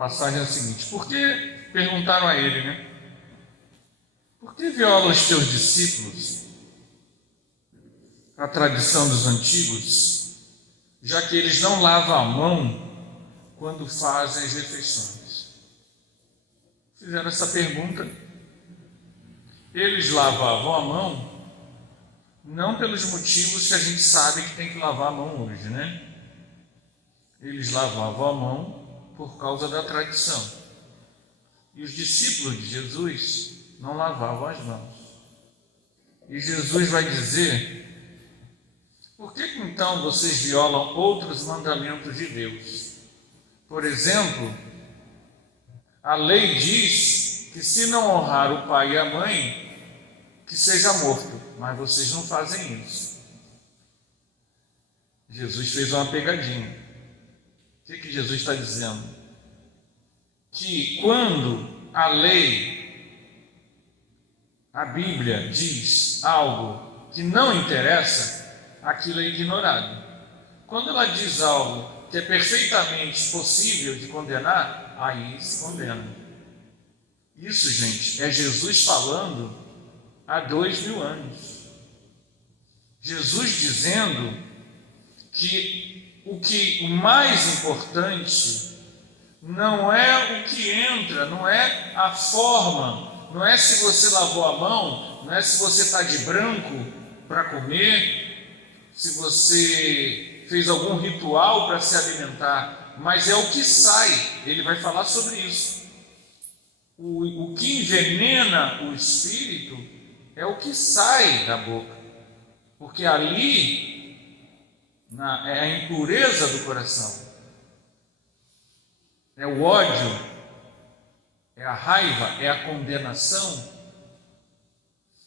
passagem é a seguinte: por que, perguntaram a ele, né? Por que viola os teus discípulos a tradição dos antigos, já que eles não lavam a mão quando fazem as refeições? Fizeram essa pergunta. Eles lavavam a mão não pelos motivos que a gente sabe que tem que lavar a mão hoje, né? Eles lavavam a mão por causa da tradição. E os discípulos de Jesus não lavavam as mãos. E Jesus vai dizer: por que então vocês violam outros mandamentos de Deus? Por exemplo, a lei diz que se não honrar o pai e a mãe, que seja morto, mas vocês não fazem isso. Jesus fez uma pegadinha. O que Jesus está dizendo? Que quando a lei, a Bíblia diz algo que não interessa, aquilo é ignorado. Quando ela diz algo que é perfeitamente possível de condenar, aí se condena. Isso, gente, é Jesus falando há 2000 anos. Jesus dizendo que o mais importante não é o que entra, não é a forma, não é se você lavou a mão, não é se você está de branco para comer, se você fez algum ritual para se alimentar, mas é o que sai. Ele vai falar sobre isso. O que envenena o espírito é o que sai da boca, porque ali é a impureza do coração, é o ódio, é a raiva, é a condenação.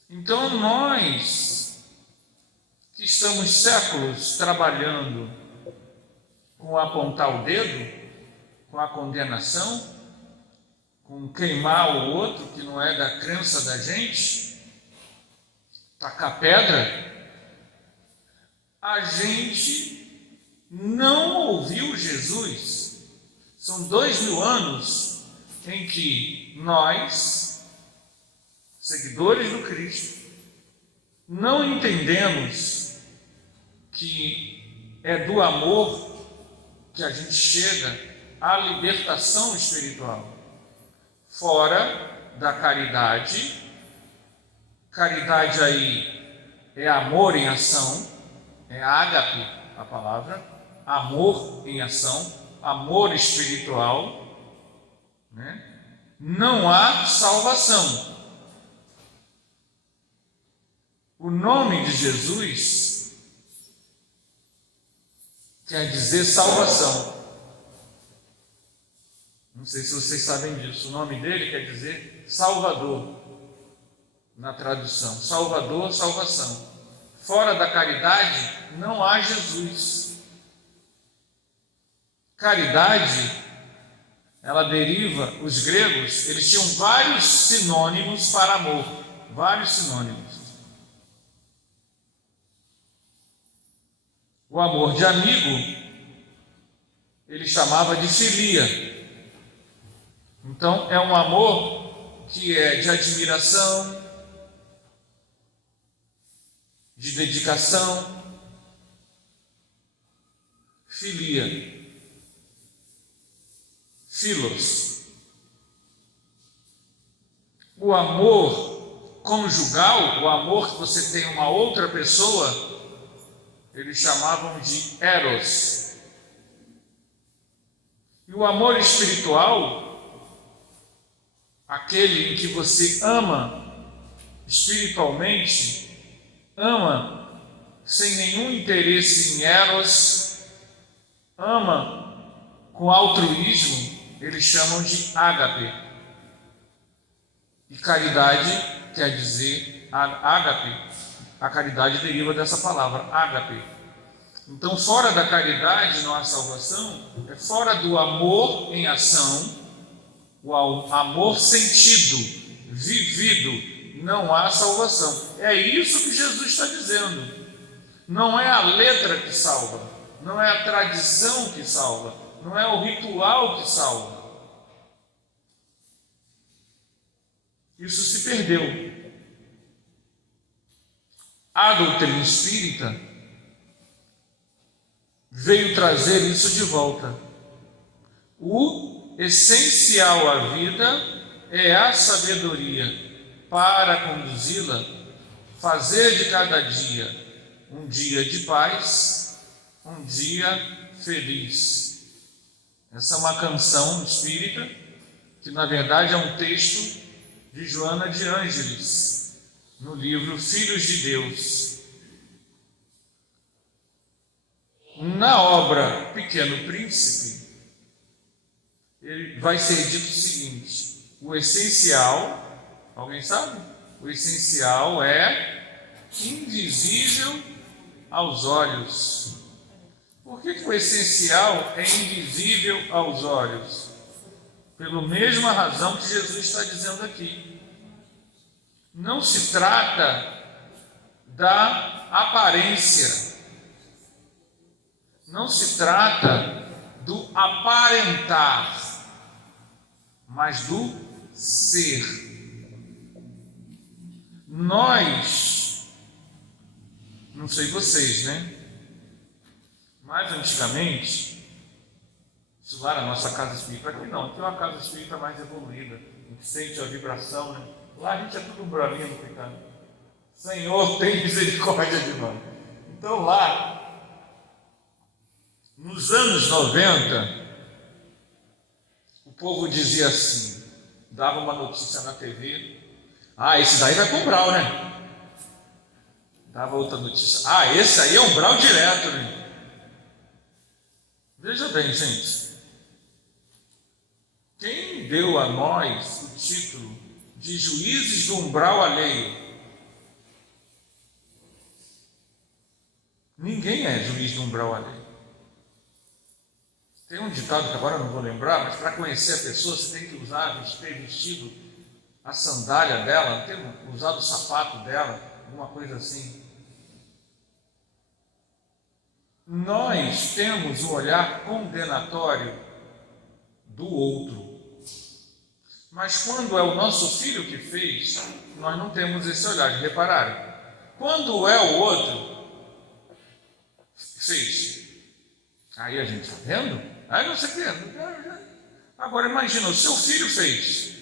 Então nós que estamos séculos trabalhando com apontar o dedo, com a condenação, com queimar o outro que não é da crença da gente, tacar pedra, a gente não ouviu Jesus. São 2000 anos em que nós, seguidores do Cristo, não entendemos que é do amor que a gente chega à libertação espiritual. Fora da caridade, caridade aí é amor em ação, é ágape a palavra, amor em ação, amor espiritual, né? Não há salvação. O nome de Jesus quer dizer salvação. Não sei se vocês sabem disso. O nome dele quer dizer Salvador, na tradução. Salvador, salvação. Fora da caridade, não há Jesus. Caridade, ela deriva, os gregos, eles tinham vários sinônimos para amor. Vários sinônimos. O amor de amigo, ele chamava de filia. Então, é um amor que é de admiração, de dedicação, filia, filos. O amor conjugal, o amor que você tem uma outra pessoa, eles chamavam de eros. E o amor espiritual, aquele em que você ama espiritualmente, ama sem nenhum interesse em eros, ama com altruísmo, eles chamam de ágape. E caridade quer dizer ágape. A caridade deriva dessa palavra, ágape. Então, fora da caridade não há salvação, é fora do amor em ação, o amor sentido, vivido, não há salvação. É isso que Jesus está dizendo. Não é a letra que salva, não é a tradição que salva, não é o ritual que salva. Isso se perdeu. A doutrina espírita veio trazer isso de volta. O essencial à vida é a sabedoria para conduzi-la, fazer de cada dia um dia de paz, um dia feliz. Essa é uma canção espírita que na verdade é um texto de Joana de Ângeles, no livro Filhos de Deus. Na obra Pequeno Príncipe, ele vai ser dito o seguinte: o essencial, alguém sabe? O essencial é invisível aos olhos. Por que o essencial é invisível aos olhos? Pela mesma razão que Jesus está dizendo aqui. Não se trata da aparência, não se trata do aparentar, mas do ser. Nós, não sei vocês, né? Mas antigamente, isso lá na nossa casa espírita, aqui não, tem uma casa espírita mais evoluída, a gente sente a vibração, né? Lá a gente é tudo bravinho, ficando. Senhor, tem misericórdia de nós. Então lá, nos anos 90, o povo dizia assim, dava uma notícia na TV, esse daí vai com o Brau, né? Dava outra notícia, esse aí é um Brau direto, né? Veja bem, gente, quem deu a nós o título de juízes do umbral alheio? Ninguém é juiz do umbral alheio. Tem um ditado que agora eu não vou lembrar, mas para conhecer a pessoa você tem que ter vestido a sandália dela, ter usado o sapato dela, alguma coisa assim. Nós temos um olhar condenatório do outro, mas quando é o nosso filho que fez, nós não temos esse olhar. De reparar, quando é o outro fez, aí a gente está vendo, aí não sei o que. Agora imagina, o seu filho fez,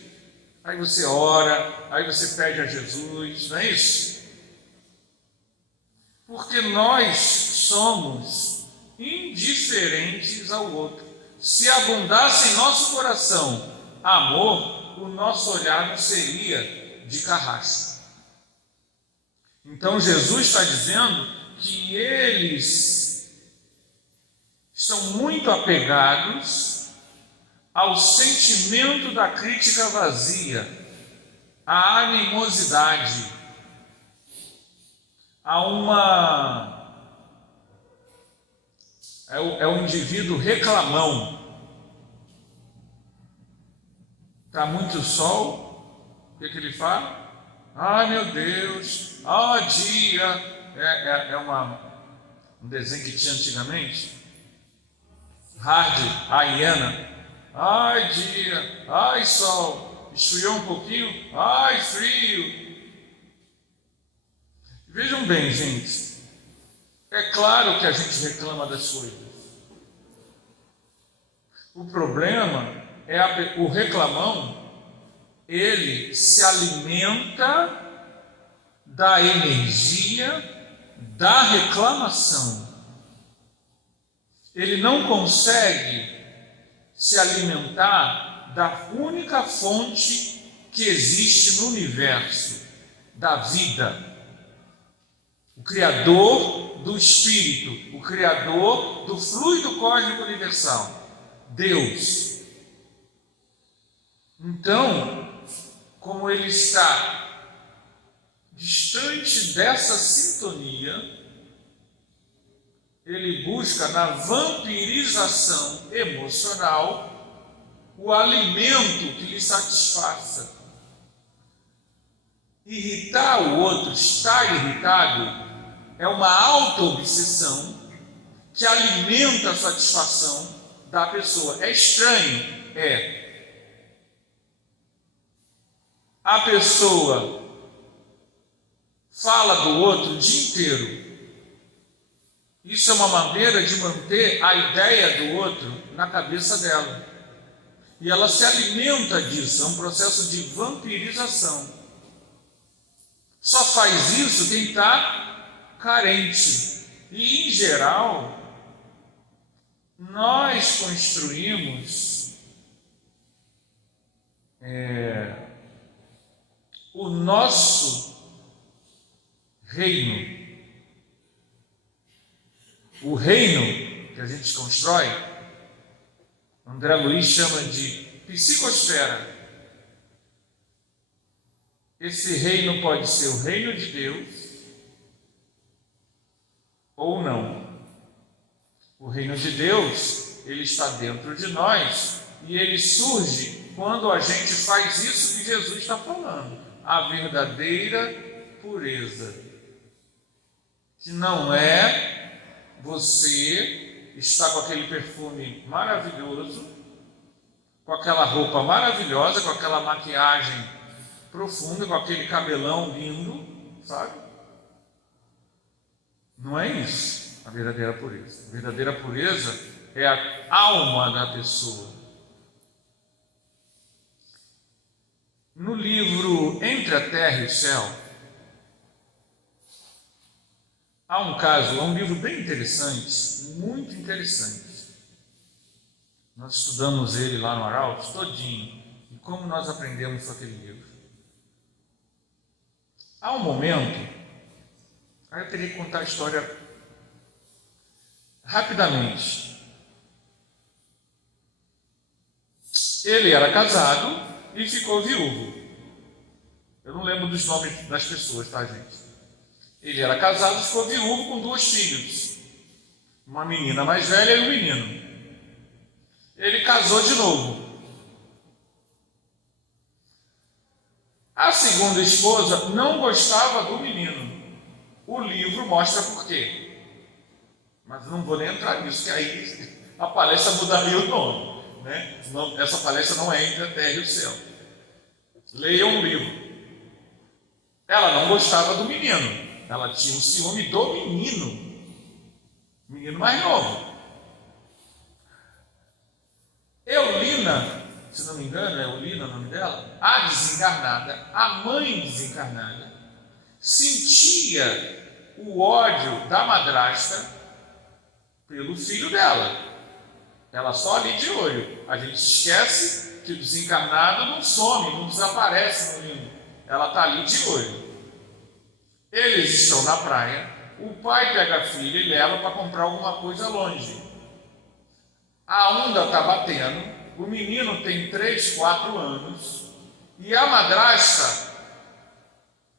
aí você ora, aí você pede a Jesus, não é isso? Porque nós somos indiferentes ao outro. Se abundasse em nosso coração amor, o nosso olhar não seria de carrasco. Então Jesus está dizendo que eles estão muito apegados ao sentimento da crítica vazia, à animosidade, é o indivíduo reclamão. Está muito sol, o que ele fala? Meu Deus, dia. É um desenho que tinha antigamente. A hiena. Dia, sol. Esfriou um pouquinho, frio. Vejam bem, gente. É claro que a gente reclama das coisas. O problema é o reclamão, ele se alimenta da energia da reclamação. Ele não consegue se alimentar da única fonte que existe no universo, da vida. O Criador do Espírito, o Criador do fluido cósmico universal, Deus. Então, como ele está distante dessa sintonia, ele busca na vampirização emocional o alimento que lhe satisfaça. Irritar o outro, estar irritado, é uma auto-obsessão que alimenta a satisfação da pessoa. É estranho? É. a pessoa fala do outro o dia inteiro. Isso é uma maneira de manter a ideia do outro na cabeça dela. E ela se alimenta disso, é um processo de vampirização. Só faz isso quem está carente. E, em geral, nós construímos o nosso reino. O reino que a gente constrói, André Luiz chama de psicosfera. Esse reino pode ser o reino de Deus ou não. O reino de Deus, ele está dentro de nós e ele surge quando a gente faz isso que Jesus está falando, a verdadeira pureza, que não é você estar com aquele perfume maravilhoso, com aquela roupa maravilhosa, com aquela maquiagem profunda, com aquele cabelão lindo, sabe? Não é isso a verdadeira pureza. A verdadeira pureza é a alma da pessoa. No livro Entre a Terra e o Céu, há um caso, é um livro bem interessante, muito interessante. Nós estudamos ele lá no Arautos todinho, e como nós aprendemos com aquele livro. Há um momento, aí eu teria que contar a história rapidamente. Ele era casado e ficou viúvo. Eu não lembro dos nomes das pessoas, tá, gente? Ele era casado e ficou viúvo com 2 filhos. Uma menina mais velha e um menino. Ele casou de novo. A segunda esposa não gostava do menino. O livro mostra por quê. Mas não vou nem entrar nisso, que aí a palestra mudaria o nome, né? Essa palestra não é Entre a Terra e o Céu. Leiam o livro. Ela não gostava do menino. Ela tinha um ciúme do menino mais novo. Eulina, se não me engano, é Eulina o nome dela, a desencarnada, a mãe desencarnada, sentia o ódio da madrasta pelo filho dela. Ela só ali de olho. A gente esquece que o desencarnado não some, não desaparece no limbo. Ela está ali de olho. Eles estão na praia, o pai pega a filha e leva para comprar alguma coisa longe. A onda está batendo, o menino tem 3, 4 anos e a madrasta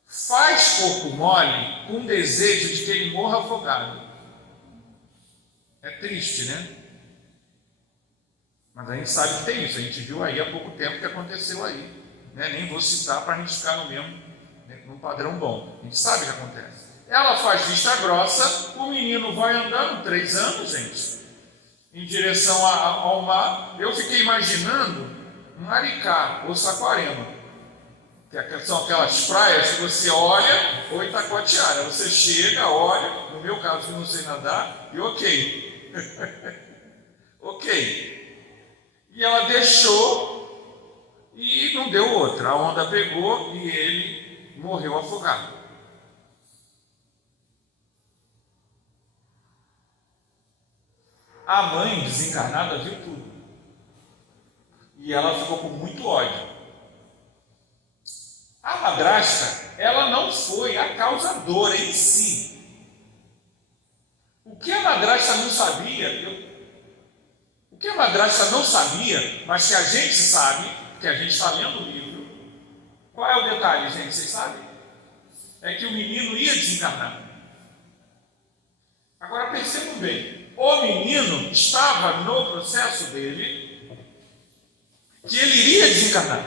faz corpo mole com desejo de que ele morra afogado. É triste, né? Mas a gente sabe que tem isso, a gente viu aí há pouco tempo que aconteceu aí, né? Nem vou citar para a gente ficar no mesmo, num padrão bom. A gente sabe o que acontece. Ela faz vista grossa, o menino vai andando, 3 anos, gente, em direção ao mar. Eu fiquei imaginando Maricá ou Saquarema, que são aquelas praias que você olha, ou Itacoatiara, você chega, olha, no meu caso que não sei nadar, e ok. Ok. E ela deixou e não deu outra. A onda pegou e ele morreu afogado. A mãe desencarnada viu tudo. E ela ficou com muito ódio. A madrasta, ela não foi a causadora em si. O que a madrasta não sabia, o que a madrasta não sabia, mas que a gente sabe, que a gente está lendo o livro, qual é o detalhe, gente? Vocês sabem? É que o menino ia desencarnar. Agora percebam bem, o menino estava no processo dele que ele iria desencarnar.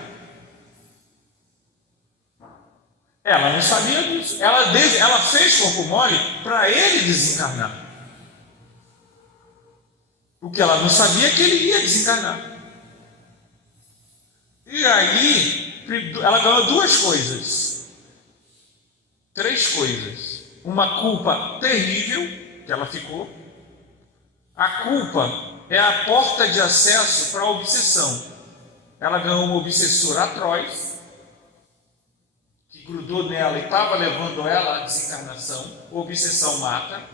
Ela não sabia disso. Ela fez corpo mole para ele desencarnar. O que ela não sabia é que ele ia desencarnar. E aí, ela ganhou duas coisas, três coisas. Uma culpa terrível que ela ficou. A culpa é a porta de acesso para a obsessão. Ela ganhou uma obsessora atroz, que grudou nela e estava levando ela à desencarnação. A obsessão mata.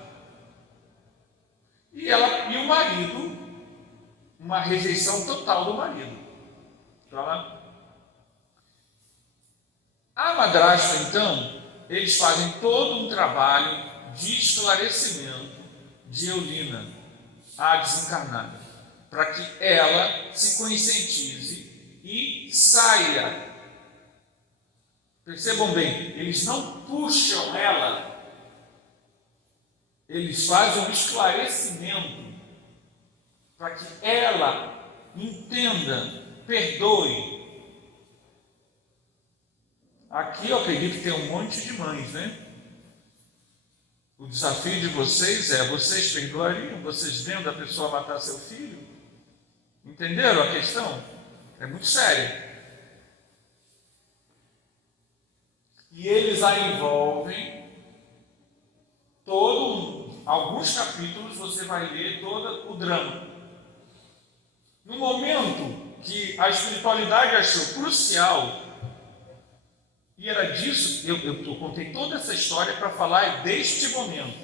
E o marido, uma rejeição total do marido. A madrasta, então, eles fazem todo um trabalho de esclarecimento de Eulina, a desencarnada, para que ela se conscientize e saia. Percebam bem, eles não puxam ela, eles fazem um esclarecimento para que ela entenda, perdoe. Aqui eu acredito que tem um monte de mães, né? O desafio de vocês é: vocês perdoariam? Vocês vendo a pessoa matar seu filho? Entenderam a questão? É muito séria. E eles a envolvem alguns capítulos, você vai ler todo o drama. No momento que a espiritualidade achou crucial, e era disso, eu contei toda essa história para falar deste momento.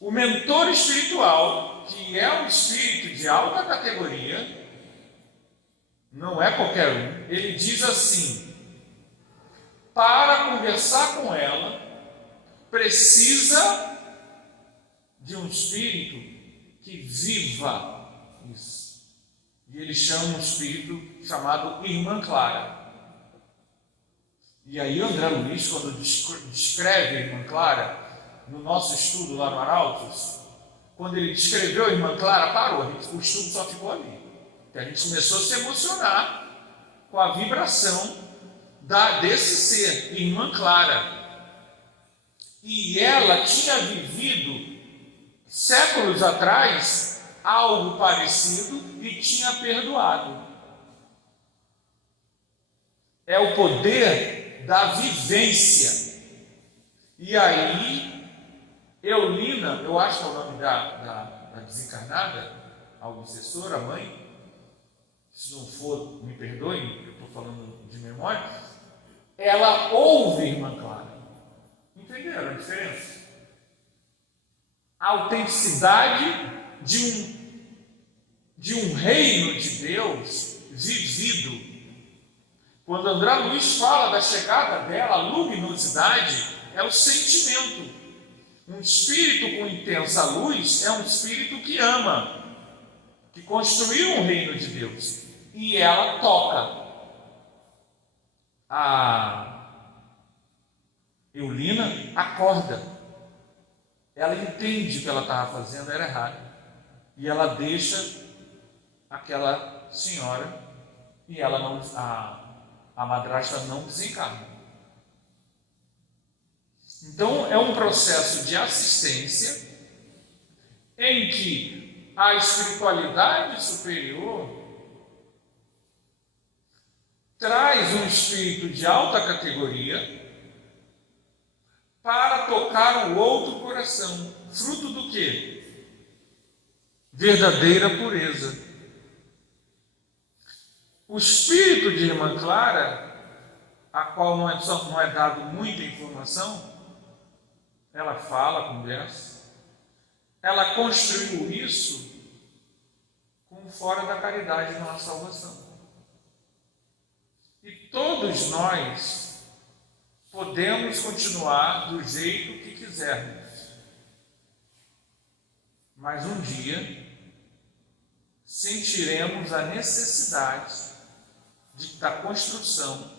O mentor espiritual, que é um espírito de alta categoria, não é qualquer um, ele diz assim: para conversar com ela, precisa de um espírito que viva isso. E ele chama um espírito chamado Irmã Clara. E aí André Luiz, quando descreve a Irmã Clara, no nosso estudo lá no Arautos, quando ele descreveu a Irmã Clara, parou, o estudo só ficou ali. Porque a gente começou a se emocionar com a vibração desse ser, Irmã Clara. E ela tinha vivido, séculos atrás, algo parecido e tinha perdoado. É o poder da vivência. E aí, Eulina, eu acho que é o nome da desencarnada, a obsessora, a mãe, se não for, me perdoem, eu estou falando de memória, ela ouve a Irmã Clara. Entenderam a diferença? A autenticidade de um reino de Deus vivido. Quando André Luiz fala da chegada dela, a luminosidade é o sentimento. Um espírito com intensa luz é um espírito que ama, que construiu um reino de Deus. E ela toca. A Eulina acorda. Ela entende que ela estava fazendo era errado. E ela deixa aquela senhora e ela não... A madrasta não desencarna. Então, é um processo de assistência em que a espiritualidade superior traz um espírito de alta categoria para tocar o outro coração. Fruto do quê? Verdadeira pureza. O espírito de Irmã Clara, a qual não é dado muita informação, ela fala, conversa, ela construiu isso como fora da caridade na nossa salvação. E todos nós podemos continuar do jeito que quisermos, mas um dia sentiremos a necessidade da construção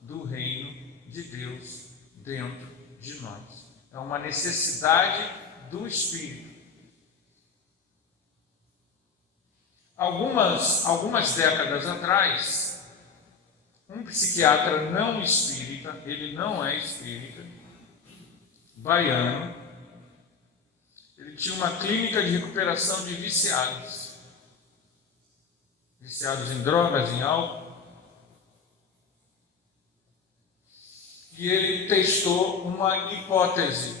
do reino de Deus dentro de nós. É uma necessidade do Espírito. Algumas décadas atrás, um psiquiatra não espírita, ele não é espírita, baiano, ele tinha uma clínica de recuperação de viciados em drogas, em álcool. que ele testou uma hipótese.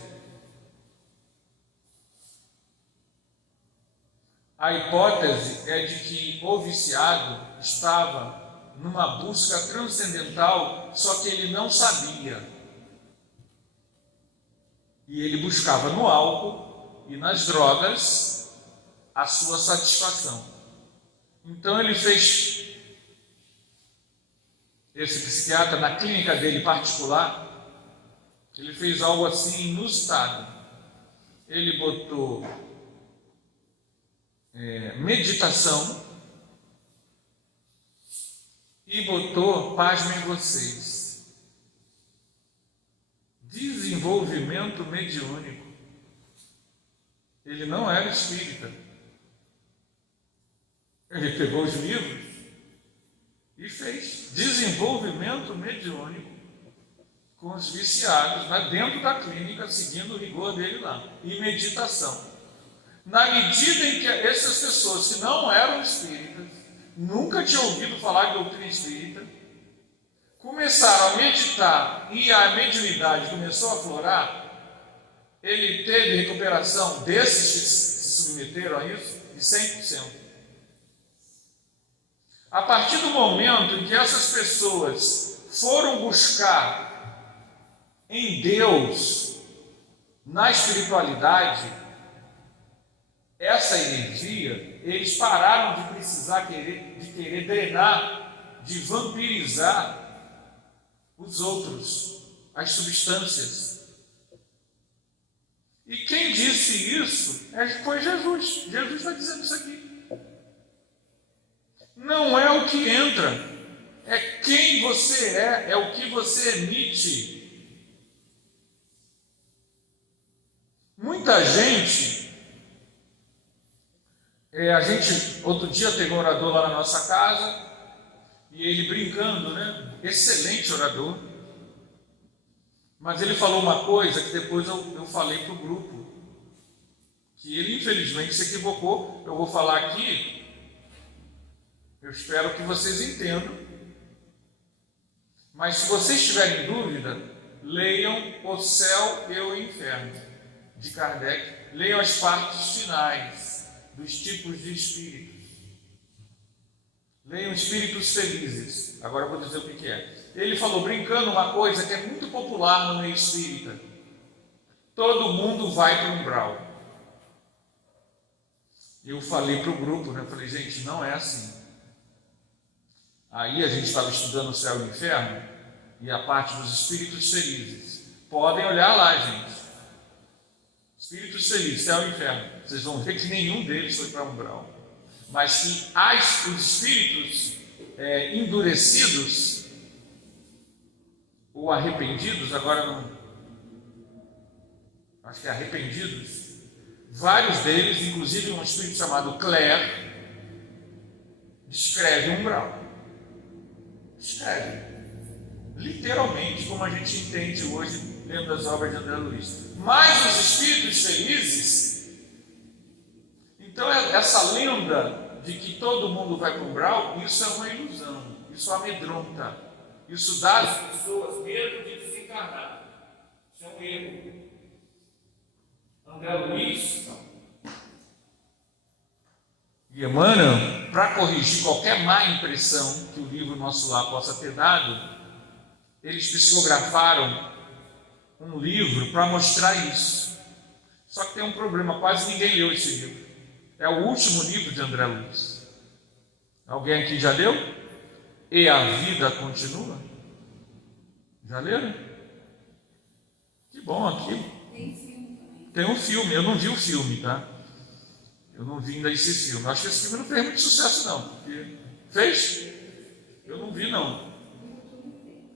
A hipótese é de que o viciado estava numa busca transcendental, só que ele não sabia. E ele buscava no álcool e nas drogas a sua satisfação. Então ele fez, esse psiquiatra, na clínica dele particular, ele fez algo assim inusitado. Ele botou meditação e botou, pasmem vocês, desenvolvimento mediúnico. Ele não era espírita. Ele pegou os livros e fez desenvolvimento mediúnico com os viciados lá dentro da clínica, seguindo o rigor dele lá, e meditação. Na medida em que essas pessoas que não eram espíritas, nunca tinham ouvido falar de doutrina espírita, começaram a meditar e a mediunidade começou a aflorar, ele teve recuperação desses que se submeteram a isso de 100%. A partir do momento em que essas pessoas foram buscar em Deus, na espiritualidade, essa energia, eles pararam de precisar de querer drenar, de vampirizar os outros, as substâncias. E quem disse isso foi Jesus. Jesus está dizendo isso aqui. Não é o que entra, é quem você é o que você emite. Muita gente, outro dia teve um orador lá na nossa casa, e ele brincando, né? Excelente orador, mas ele falou uma coisa que depois eu falei para o grupo, que ele infelizmente se equivocou. Eu vou falar aqui. Eu espero que vocês entendam. Mas se vocês tiverem dúvida, leiam O Céu e o Inferno, de Kardec. Leiam as partes finais dos tipos de espíritos. Leiam Espíritos Felizes. Agora eu vou dizer o que é. Ele falou, brincando, uma coisa que é muito popular no meio espírita. Todo mundo vai para o umbral. Eu falei para o grupo, né? Eu falei, gente, não é assim. Aí a gente estava estudando o céu e o inferno e a parte dos espíritos felizes. Podem olhar lá, gente. Espíritos felizes, céu e inferno. Vocês vão ver que nenhum deles foi para umbral. Mas que os espíritos endurecidos ou arrependidos, agora não. Acho que é arrependidos. Vários deles, inclusive um espírito chamado Claire, descreve um umbral. Escreve, literalmente, como a gente entende hoje dentro das obras de André Luiz. Mas os espíritos felizes, então essa lenda de que todo mundo vai para o umbral, isso é uma ilusão, isso amedronta, isso dá às pessoas medo de desencarnar. Isso é um erro. André Luiz e Emmanuel, para corrigir qualquer má impressão que o livro Nosso Lar possa ter dado, eles psicografaram um livro para mostrar isso. Só que tem um problema, quase ninguém leu esse livro. É o último livro de André Luiz. Alguém aqui já leu? E a Vida Continua? Já leram? Que bom aquilo. Tem um filme, eu não vi o filme, tá? Eu não vi ainda esse filme. Acho que esse filme não fez muito sucesso, não. Fez? Eu não vi, não.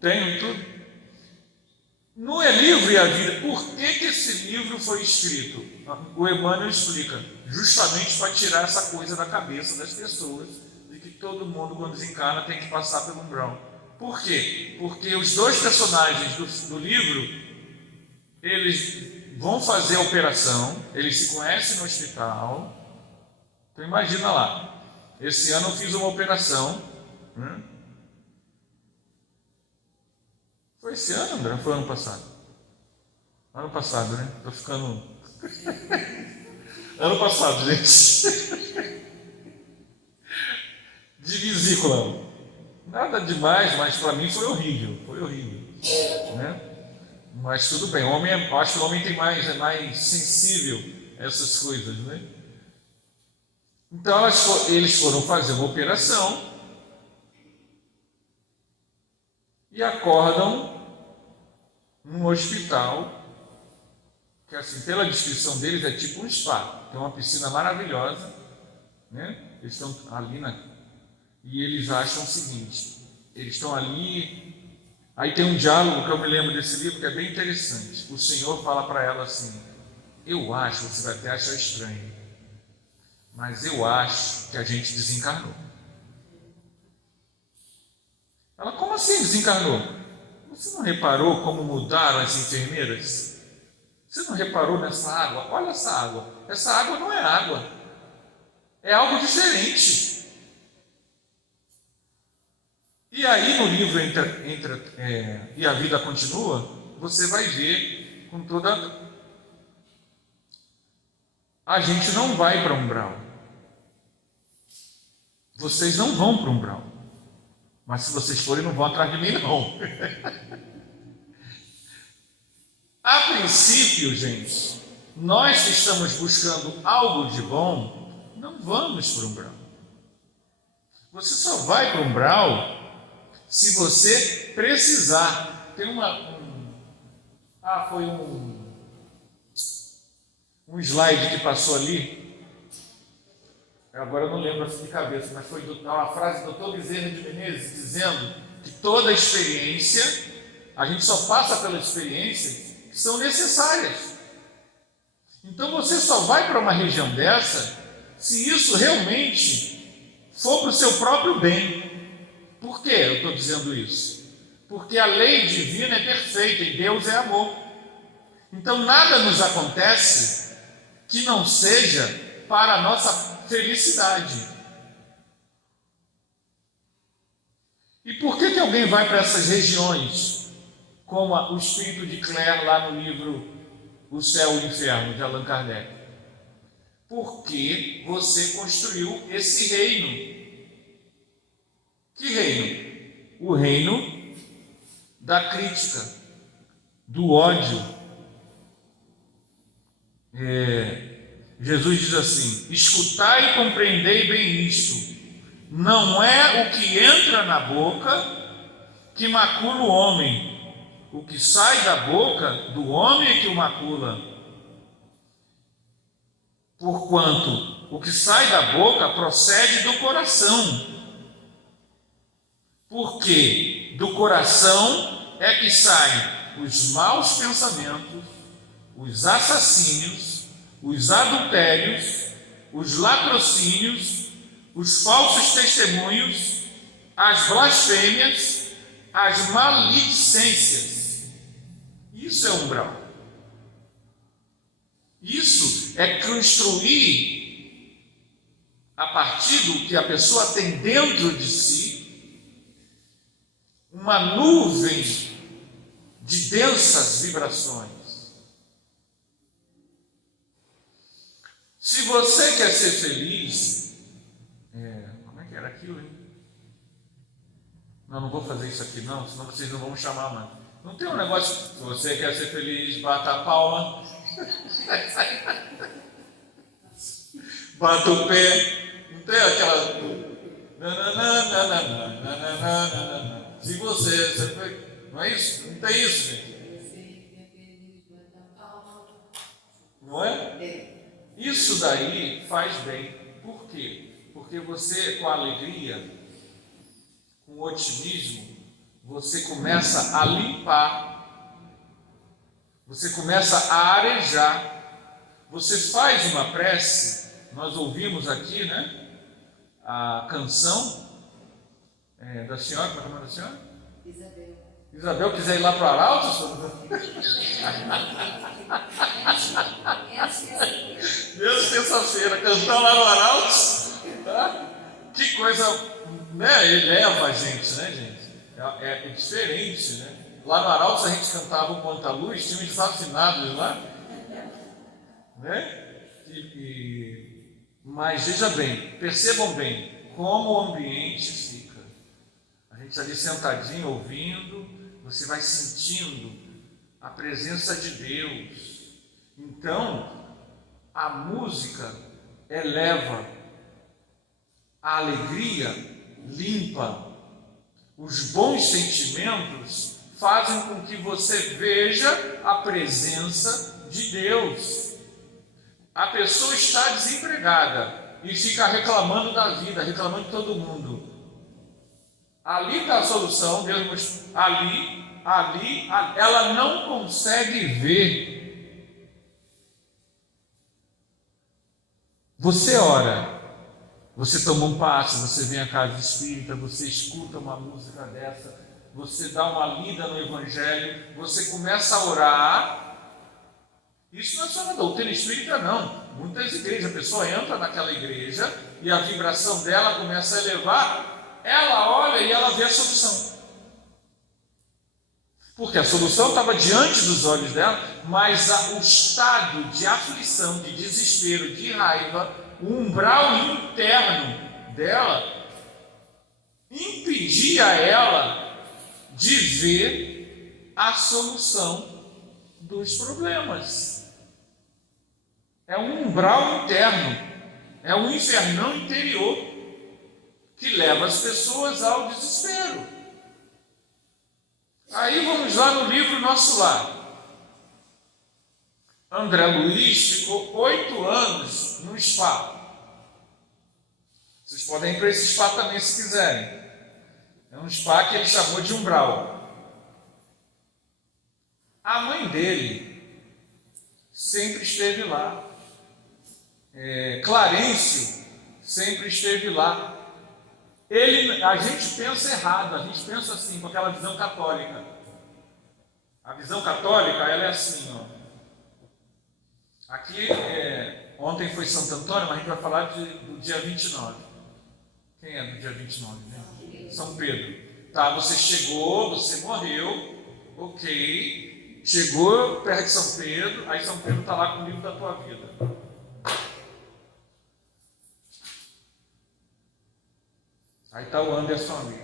Tem tudo. No É Livro e a Vida, por que esse livro foi escrito? O Emmanuel explica. Justamente para tirar essa coisa da cabeça das pessoas, de que todo mundo, quando desencarna, tem que passar pelo umbral. Por quê? Porque os dois personagens do livro, eles vão fazer a operação, eles se conhecem no hospital. Então imagina lá, esse ano eu fiz uma operação, Foi esse ano, André? Foi ano passado? Ano passado, né? Tô ficando... Ano passado, gente. De vesícula. Nada demais, mas para mim foi horrível. Foi horrível. Né? Mas tudo bem. Eu acho que o homem é mais sensível a essas coisas, né? Então eles foram fazer uma operação e acordam num hospital que, assim, pela descrição deles, é tipo um spa. Tem uma piscina maravilhosa, né? Eles estão ali e eles acham o seguinte: eles estão ali. Aí tem um diálogo que eu me lembro desse livro que é bem interessante. O Senhor fala para ela assim: eu acho, você vai até achar estranho, mas eu acho que a gente desencarnou. Ela: como assim desencarnou? Você não reparou como mudaram as enfermeiras? Você não reparou nessa água? Olha essa água. Essa água não é água. É algo diferente. E aí no livro E a Vida Continua, você vai ver com toda... A gente não vai para umbral. Vocês não vão para umbral. Mas se vocês forem, não vão atrás de mim, não. A princípio, gente, nós que estamos buscando algo de bom, não vamos para o umbral. Você só vai para o umbral se você precisar. Tem foi um slide que passou ali. Agora eu não lembro assim de cabeça, mas foi uma frase do Dr. Bezerra de Menezes dizendo que toda experiência, a gente só passa pela experiência que são necessárias. Então você só vai para uma região dessa se isso realmente for para o seu próprio bem. Por que eu estou dizendo isso? Porque a lei divina é perfeita e Deus é amor. Então nada nos acontece que não seja para a nossa felicidade. E por que alguém vai para essas regiões, como o espírito de Claire lá no livro O Céu e o Inferno, de Allan Kardec? Porque você construiu esse reino. Que reino? O reino da crítica, do ódio. Jesus diz assim: escutai e compreendei bem isto. Não é o que entra na boca que macula o homem. O que sai da boca do homem é que o macula. Porquanto o que sai da boca procede do coração. Porque do coração é que saem os maus pensamentos, os assassínios, os adultérios, os latrocínios, os falsos testemunhos, as blasfêmias, as maledicências. Isso é umbral. Isso é construir, a partir do que a pessoa tem dentro de si, uma nuvem de densas vibrações. Se você quer ser feliz, como é que era aquilo, hein? Não vou fazer isso aqui não, senão vocês não vão me chamar mais. Não tem um negócio, se você quer ser feliz, bata a palma, bata o pé, não tem aquela... Se você... Não é isso? Não tem isso, gente. Não é? Isso daí faz bem. Por quê? Porque você, com alegria, com otimismo, você começa a limpar, você começa a arejar. Você faz uma prece. Nós ouvimos aqui, né, a canção da senhora. Como é o nome da senhora? Isabel, quiser ir lá para o Arauto? Deus, terça-feira, cantar lá no Arauto, tá? Que coisa, né? Eleva a gente, né, gente? É diferente, né? Lá no Arautos a gente cantava o Quanta Luz, tinha uns desafinados lá, né? Mas veja bem, percebam bem como o ambiente fica. A gente ali sentadinho ouvindo, você vai sentindo a presença de Deus. Então, a música eleva, a alegria limpa, os bons sentimentos fazem com que você veja a presença de Deus. A pessoa está desempregada e fica reclamando da vida, reclamando de todo mundo. Ali está a solução, Deus, ali, ela não consegue ver. Você ora, você toma um passe, você vem à casa espírita, você escuta uma música dessa, você dá uma lida no Evangelho, você começa a orar. Isso não é só na doutrina espírita, não. Muitas igrejas, a pessoa entra naquela igreja e a vibração dela começa a elevar, ela olha e ela vê a solução. Porque a solução estava diante dos olhos dela, mas o estado de aflição, de desespero, de raiva, o umbral interno dela impedia ela de ver a solução dos problemas. É um umbral interno, é um infernão interior que leva as pessoas ao desespero. Aí vamos lá no livro Nosso Lar. André Luiz ficou 8 anos no spa. Vocês podem ir para esse spa também se quiserem. É um spa que ele chamou de umbral. A mãe dele sempre esteve lá. Clarencio sempre esteve lá. A gente pensa errado, a gente pensa assim, com aquela visão católica. A visão católica, ela é assim, ó. Aqui, ontem foi Santo Antônio, mas a gente vai falar do dia 29. Quem é do dia 29? Né? São Pedro. Tá, você chegou, você morreu, ok. Chegou perto de São Pedro, aí São Pedro está lá com o livro da tua vida. Aí está o Anderson ali.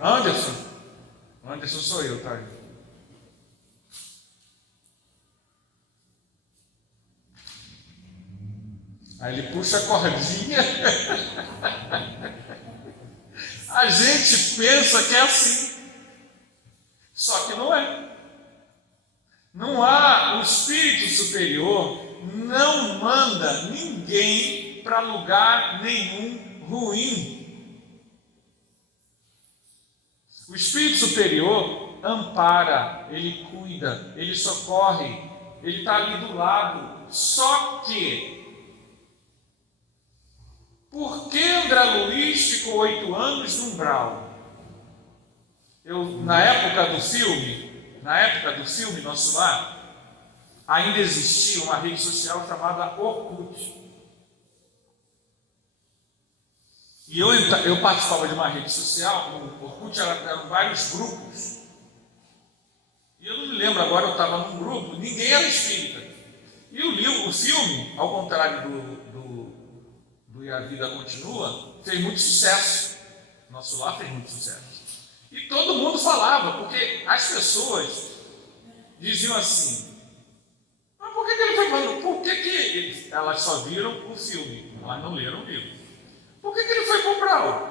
Anderson sou eu, tá? Aí ele puxa a cordinha. A gente pensa que é assim. Só que não é. Não há, o Espírito Superior não manda ninguém para lugar nenhum ruim. O Espírito Superior ampara, ele cuida, ele socorre, ele está ali do lado. Só que, por que André Luiz ficou 8 anos no umbral? Na época do filme Nosso Lar, ainda existia uma rede social chamada Orkut. E eu participava de uma rede social, no Orkut eram vários grupos. E eu não me lembro agora, eu estava num grupo, ninguém era espírita. E o filme, ao contrário do E a Vida Continua, fez muito sucesso. Nosso Lar fez muito sucesso. E todo mundo falava, porque as pessoas diziam assim, mas por que ele foi falando? Por que elas só viram o filme, elas não leram o livro? Por que ele foi para o umbral?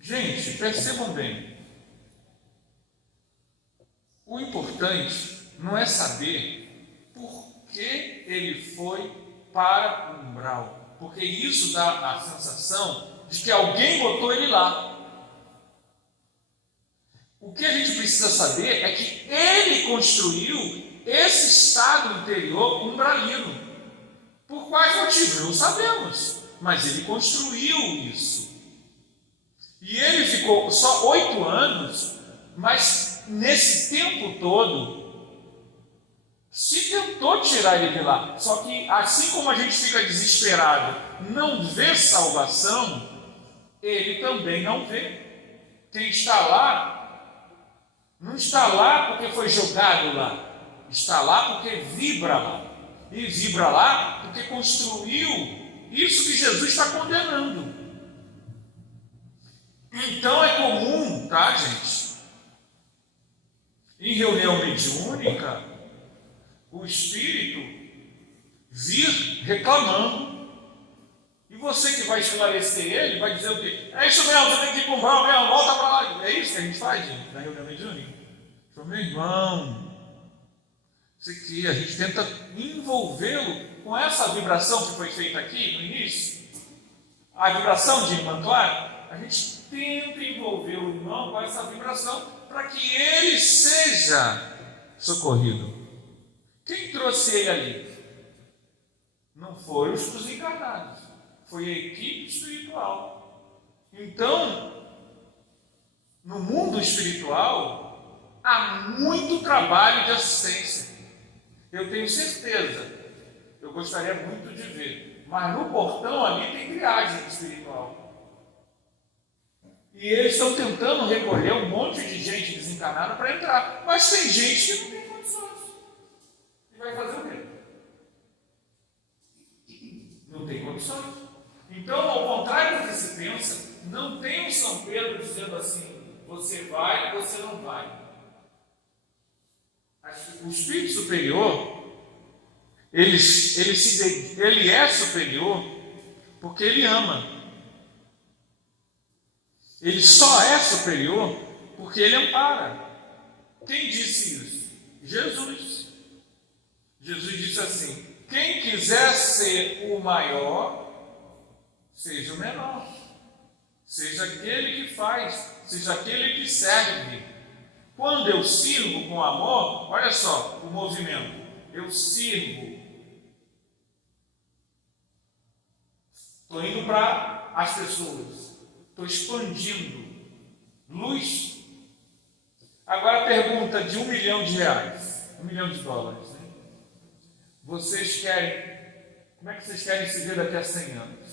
Gente, percebam bem. O importante não é saber por que ele foi para o umbral, porque isso dá a sensação de que alguém botou ele lá. O que a gente precisa saber é que ele construiu esse estado interior umbralino. Por quais motivos? Não sabemos, mas ele construiu isso. E ele ficou só 8 anos, mas nesse tempo todo se tentou tirar ele de lá. Só que assim como a gente fica desesperado, não vê salvação, ele também não vê. Quem está lá, não está lá porque foi jogado lá, está lá porque vibra lá. E vibra lá porque construiu isso que Jesus está condenando. Então é comum, tá, gente? Em reunião mediúnica, o espírito vir reclamando. E você que vai esclarecer ele, vai dizer o quê? É isso mesmo, você tem que ir para um brau mesmo, volta para lá. É isso que a gente faz, gente, na reunião mediúnica. Meu irmão, isso aqui, a gente tenta envolvê-lo com essa vibração que foi feita aqui no início. A vibração de irmã Clara, a gente tenta envolver o irmão com essa vibração para que ele seja socorrido. Quem trouxe ele ali? Não foram os desencarnados, foi a equipe espiritual. Então, no mundo espiritual, há muito trabalho de assistência. Eu tenho certeza, eu gostaria muito de ver, mas no portão ali tem triagem espiritual. E eles estão tentando recolher um monte de gente desencarnada para entrar, mas tem gente que não tem condições. E vai fazer o quê? Não tem condições. Então, ao contrário do que se pensa, não tem um São Pedro dizendo assim, você vai, você não vai. O espírito superior, ele é superior porque ele ama. Ele só é superior porque ele ampara. Quem disse isso? Jesus. Jesus disse assim: quem quiser ser o maior, seja o menor. Seja aquele que faz, seja aquele que serve. Quando eu sirvo com amor, olha só o movimento. Eu sirvo. Estou indo para as pessoas. Estou expandindo. Luz. Agora a pergunta de $1 milhão, $1 milhão. Né? Vocês querem, como é que vocês querem se ver daqui a 100 anos?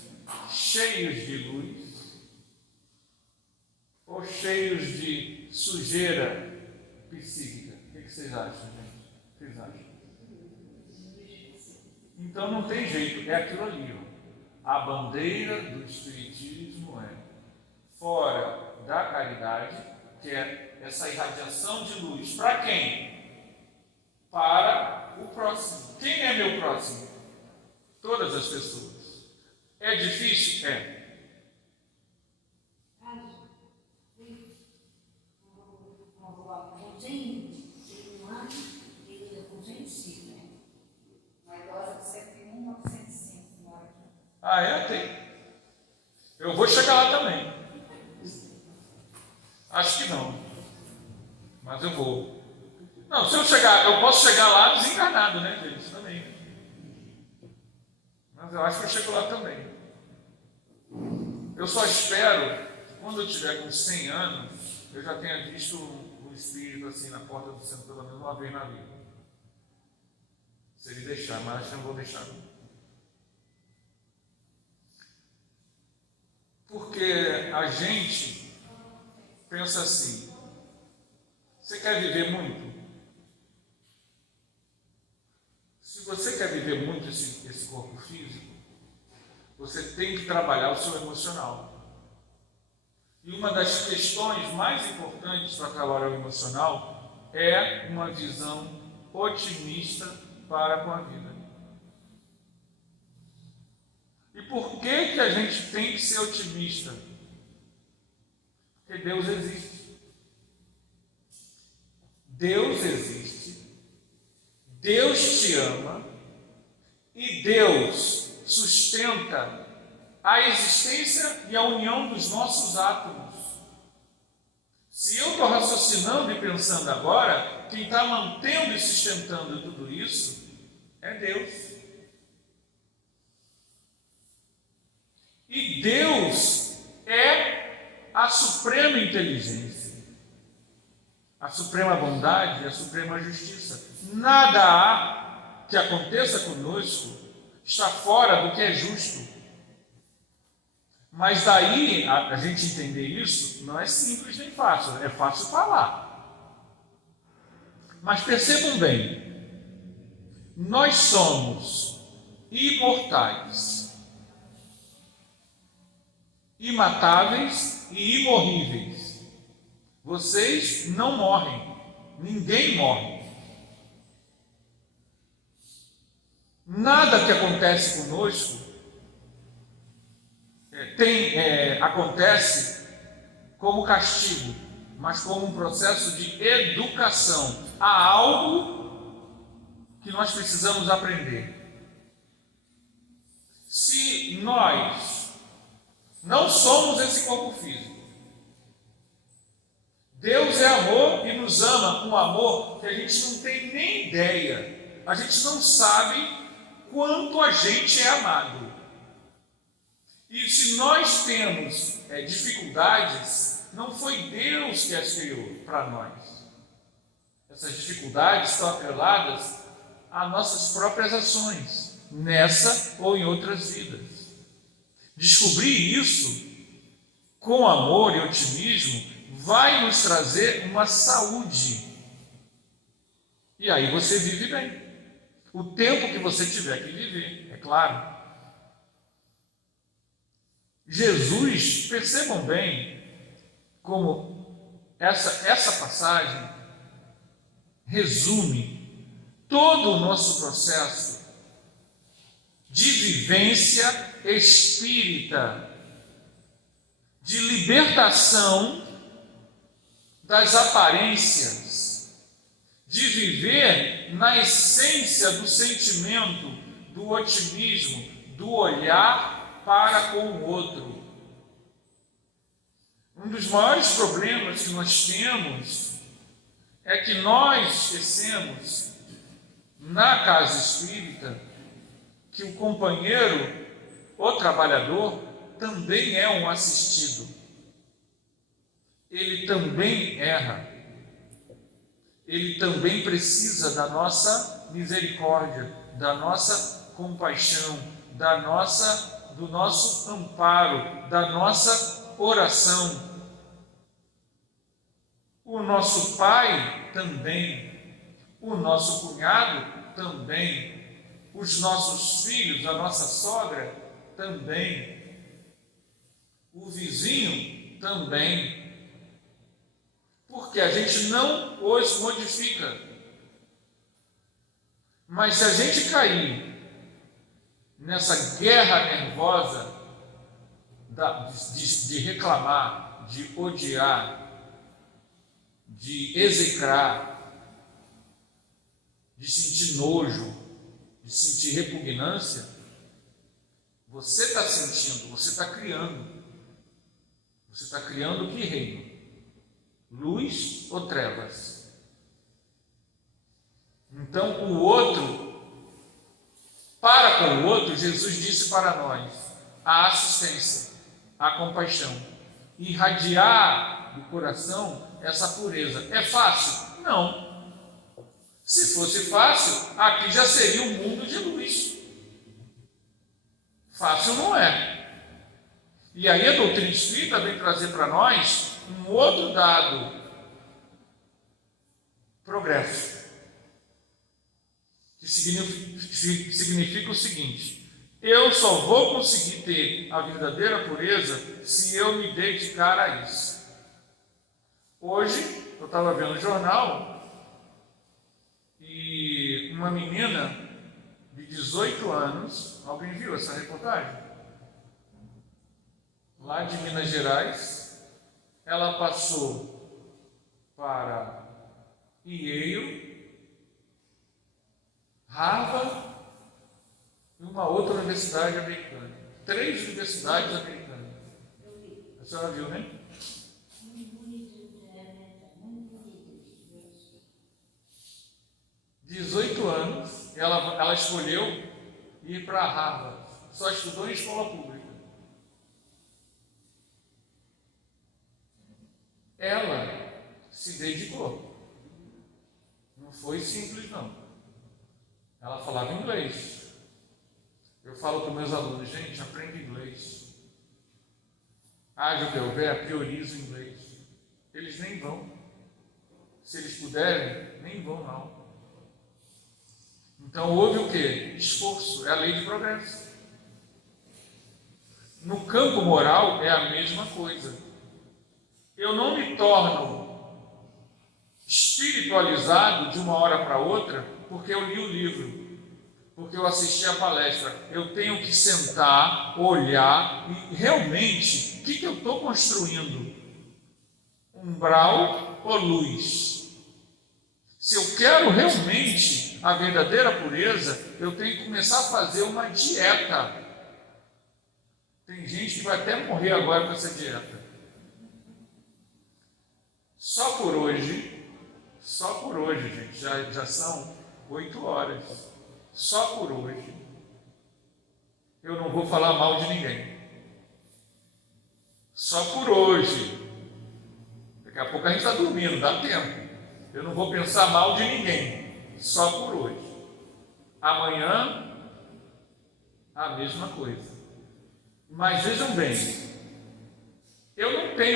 Cheios de luz? Ou cheios de sujeira psíquica? O que vocês acham, gente? O que vocês acham? Então não tem jeito, é aquilo ali. Ó. A bandeira do Espiritismo é fora da caridade, que é essa irradiação de luz. Para quem? Para o próximo. Quem é meu próximo? Todas as pessoas. É difícil? É. Ah, é? Tem. Eu vou chegar lá também. Acho que não. Mas eu vou. Não, se eu chegar, eu posso chegar lá desencarnado, né, gente? Também. Mas eu acho que eu chego lá também. Eu só espero que quando eu tiver com 100 anos, eu já tenha visto o espírito assim na porta do centro pelo menos uma vez na vida. Se ele deixar, mas acho que eu não vou deixar. Não. Porque a gente pensa assim: você quer viver muito? Se você quer viver muito esse corpo físico, você tem que trabalhar o seu emocional. E uma das questões mais importantes para trabalhar o emocional é uma visão otimista para com a vida. E por que a gente tem que ser otimista? Porque Deus existe. Deus existe. Deus te ama. E Deus sustenta a existência e a união dos nossos átomos. Se eu estou raciocinando e pensando agora, quem está mantendo e sustentando tudo isso é Deus. E Deus é a suprema inteligência, a suprema bondade e a suprema justiça. Nada há que aconteça conosco está fora do que é justo. Mas daí, a gente entender isso, não é simples nem fácil, é fácil falar. Mas percebam bem, nós somos imortais, imatáveis e imorríveis. Vocês não morrem, ninguém morre. Nada que acontece conosco acontece como castigo, mas como um processo de educação. Há algo que nós precisamos aprender. Se nós não somos esse corpo físico, Deus é amor e nos ama com um amor que a gente não tem nem ideia. A gente não sabe quanto a gente é amado. E se nós temos dificuldades, não foi Deus que as criou para nós. Essas dificuldades estão atreladas a nossas próprias ações, nessa ou em outras vidas. Descobrir isso com amor e otimismo vai nos trazer uma saúde. E aí você vive bem. O tempo que você tiver que viver, é claro. Jesus, percebam bem como essa passagem resume todo o nosso processo de vivência espírita, de libertação das aparências, de viver na essência do sentimento, do otimismo, do olhar para com o outro. Um dos maiores problemas que nós temos é que nós esquecemos, na casa espírita, que o companheiro, o trabalhador, também é um assistido. Ele também erra. Ele também precisa da nossa misericórdia, da nossa compaixão, do nosso amparo, da nossa oração. O nosso pai também, o nosso cunhado também, os nossos filhos, a nossa sogra também, o vizinho também, porque a gente não os modifica. Mas se a gente cair nessa guerra nervosa de reclamar, de odiar, de execrar, de sentir nojo, de sentir repugnância, você está sentindo, você está criando. Você está criando que reino? Luz ou trevas? Então, o outro, para com o outro, Jesus disse para nós, a assistência, a compaixão, irradiar do coração essa pureza. É fácil? Não. Se fosse fácil, aqui já seria um mundo de luz. Fácil não é. E aí a doutrina espírita vem trazer para nós um outro dado: progresso. Que significa o seguinte: eu só vou conseguir ter a verdadeira pureza se eu me dedicar a isso. Hoje, eu estava vendo o jornal e uma menina de 18 anos, alguém viu essa reportagem? Lá de Minas Gerais, ela passou para Yale, Harvard e uma outra universidade americana. 3 universidades americanas. A senhora viu, né? 18 anos, ela escolheu ir para Harvard. Só estudou em escola pública. Ela se dedicou. Não foi simples, não. Ela falava inglês. Eu falo para meus alunos, gente, aprenda inglês. haja o que houver, prioriza o inglês. Eles nem vão. Se eles puderem, nem vão não. Então houve o quê? Esforço, é a lei de progresso. No campo moral é a mesma coisa. Eu não me torno espiritualizado de uma hora para outra porque eu li o livro, porque eu assisti a palestra. Eu tenho que sentar, olhar e realmente, o que eu estou construindo? Umbral ou luz? Se eu quero realmente a verdadeira pureza, eu tenho que começar a fazer uma dieta. Tem gente que vai até morrer agora com essa dieta. Só por hoje, gente, já são 8 horas. Só por hoje, eu não vou falar mal de ninguém. Só por hoje. Daqui a pouco a gente está dormindo, dá tempo. Eu não vou pensar mal de ninguém. Só por hoje. Amanhã, a mesma coisa. Mas vejam bem,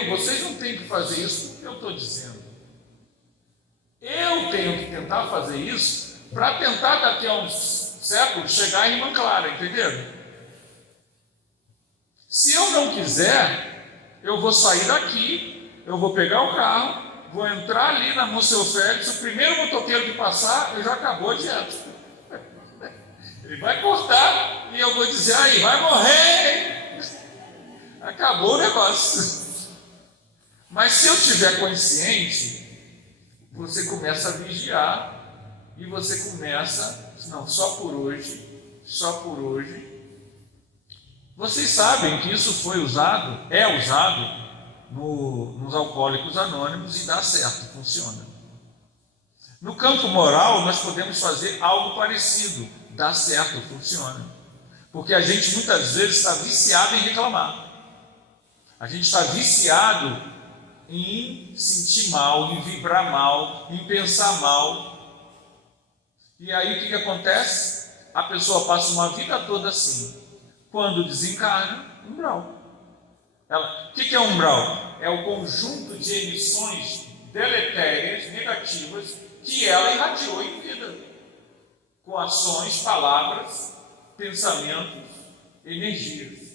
vocês não têm que fazer isso porque eu estou dizendo. Eu tenho que tentar fazer isso para tentar daqui a uns séculos chegar em Irmã Clara, entenderam? Se eu não quiser, eu vou sair daqui, eu vou pegar o carro, vou entrar ali na Museu Félix, o primeiro motoqueiro que passar, eu já acabou a dieta. Ele vai cortar e eu vou dizer, aí, vai morrer. Acabou o negócio. Mas se eu estiver consciente, você começa a vigiar e você começa, não, só por hoje. Vocês sabem que isso é usado nos Alcoólicos Anônimos e dá certo, funciona. No campo moral, nós podemos fazer algo parecido, dá certo, funciona. Porque a gente muitas vezes está viciado em reclamar. A gente está viciado em sentir mal, em vibrar mal, em pensar mal. E aí o que acontece? A pessoa passa uma vida toda assim. Quando desencarna, umbral. O que é umbral? É o conjunto de emissões deletérias, negativas, que ela irradiou em vida. Com ações, palavras, pensamentos, energias.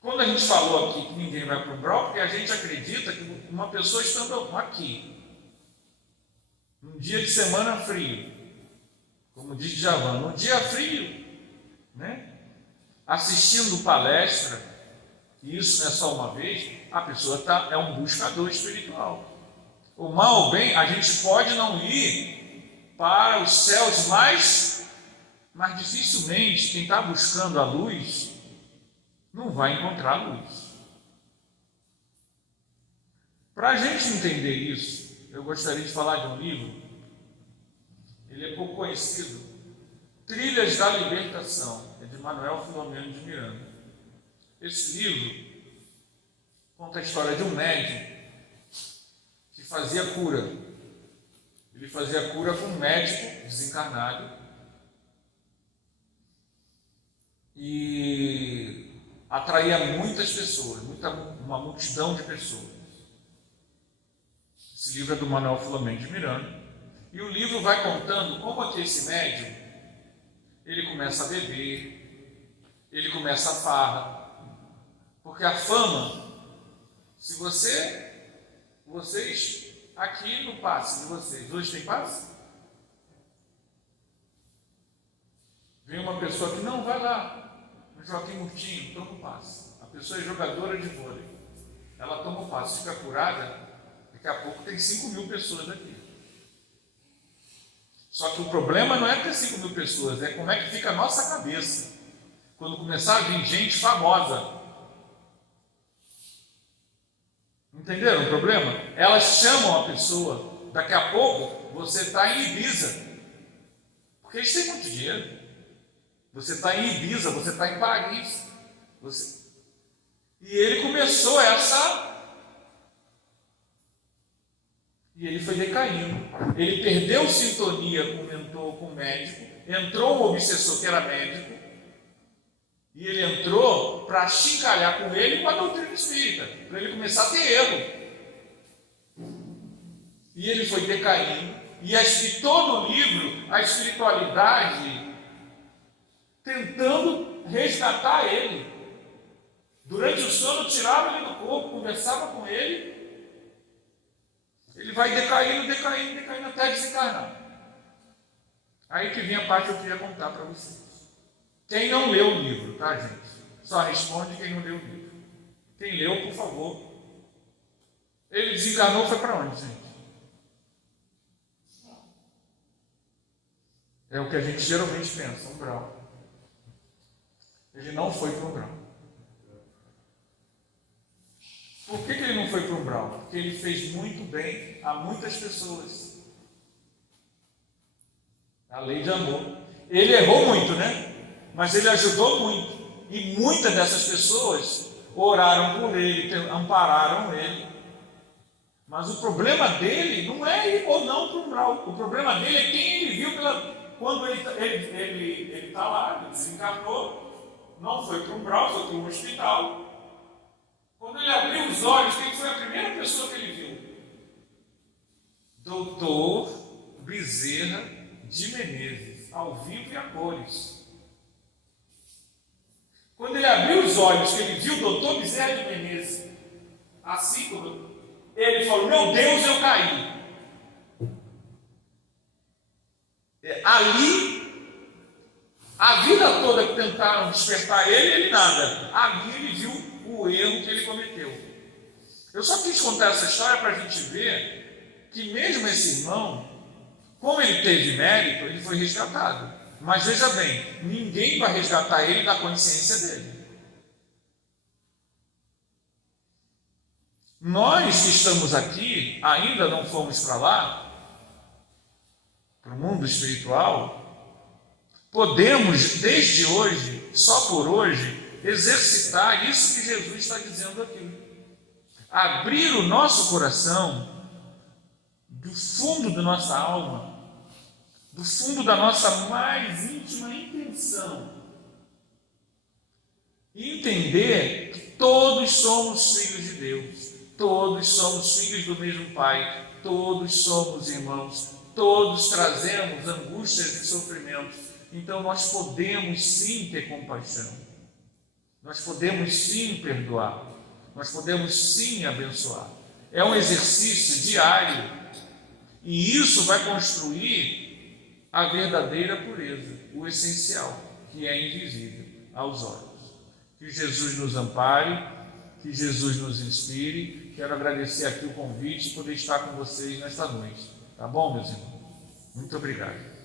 Quando a gente falou aqui que ninguém vai para o umbral, porque a gente acredita que uma pessoa estando aqui, num dia de semana frio, como diz Djavan, num dia frio, né? Assistindo palestra, e isso não é só uma vez, a pessoa é um buscador espiritual. O mal ou bem, a gente pode não ir para os céus mas dificilmente quem está buscando a luz não vai encontrar luz. Para a gente entender isso, eu gostaria de falar de um livro, ele é pouco conhecido, Trilhas da Libertação, é de Manuel Filomeno de Miranda. Esse livro conta a história de um médium que fazia cura. Ele fazia cura com um médico desencarnado e atraía muitas pessoas, uma multidão de pessoas. Esse livro é do Manuel Filomeno de Miranda. E o livro vai contando como é que esse médium, ele começa a beber, ele começa a farra, porque a fama, se vocês, aqui no passe de vocês, hoje tem passe? Vem uma pessoa que não vai lá, no Joaquim Murtinho, toma o passe. A pessoa é jogadora de vôlei, ela toma o passe, fica curada, daqui a pouco tem 5.000 pessoas aqui. Só que o problema não é ter 5.000 pessoas, é como é que fica a nossa cabeça quando começar a vir gente famosa. Entenderam o problema? Elas chamam a pessoa, daqui a pouco você está em Ibiza, porque eles têm muito dinheiro. Você está em Ibiza, você está em Paris. E ele começou E ele foi decaindo. Ele perdeu sintonia com o mentor, com o médico. Entrou um obsessor que era médico. E ele entrou para achincalhar com ele com a doutrina espírita, para ele começar a ter erro. E ele foi decaindo, e todo o livro, a espiritualidade tentando resgatar ele. Durante o sono, tirava ele do corpo, conversava com ele. Ele vai decaindo até desencarnar. Aí que vem a parte que eu queria contar para vocês. Quem não leu o livro, tá, gente? Só responde quem não leu o livro. Quem leu, por favor. Ele desencarnou, foi para onde, gente? É o que a gente geralmente pensa, umbral. Ele não foi para o umbral. Por que ele não foi para o umbral? Porque ele fez muito bem a muitas pessoas. A lei de amor. Ele errou muito, né? Mas ele ajudou muito. E muitas dessas pessoas oraram por ele, ampararam ele. Mas o problema dele não é ir ou não para o umbral. O problema dele é quem ele viu quando ele está lá, ele desencarnou. Não foi para o umbral, foi para um hospital. Quando ele abriu os olhos, quem foi a primeira pessoa que ele viu? Doutor Bezerra de Menezes, ao vivo e a cores. Quando ele abriu os olhos, que ele viu o doutor Bezerra de Menezes, assim como ele falou: meu Deus, eu caí. Ali, a vida toda que tentaram despertar ele nada. Ali ele viu o erro que ele cometeu. Eu só quis contar essa história para a gente ver que mesmo esse irmão, como ele teve mérito, ele foi resgatado. Mas veja bem, ninguém vai resgatar ele da consciência dele. Nós que estamos aqui, ainda não fomos para lá, para o mundo espiritual, podemos, desde hoje, só por hoje, exercitar isso que Jesus está dizendo aqui. Abrir o nosso coração, do fundo da nossa alma, do fundo da nossa mais íntima intenção, e entender que todos somos filhos de Deus, todos somos filhos do mesmo Pai, todos somos irmãos, todos trazemos angústias e sofrimentos. Então nós podemos sim ter compaixão, nós podemos sim perdoar, nós podemos sim abençoar. É um exercício diário, e isso vai construir a verdadeira pureza, o essencial, que é invisível aos olhos. Que Jesus nos ampare, que Jesus nos inspire. Quero agradecer aqui o convite e poder estar com vocês nesta noite. Tá bom, meus irmãos? Muito obrigado.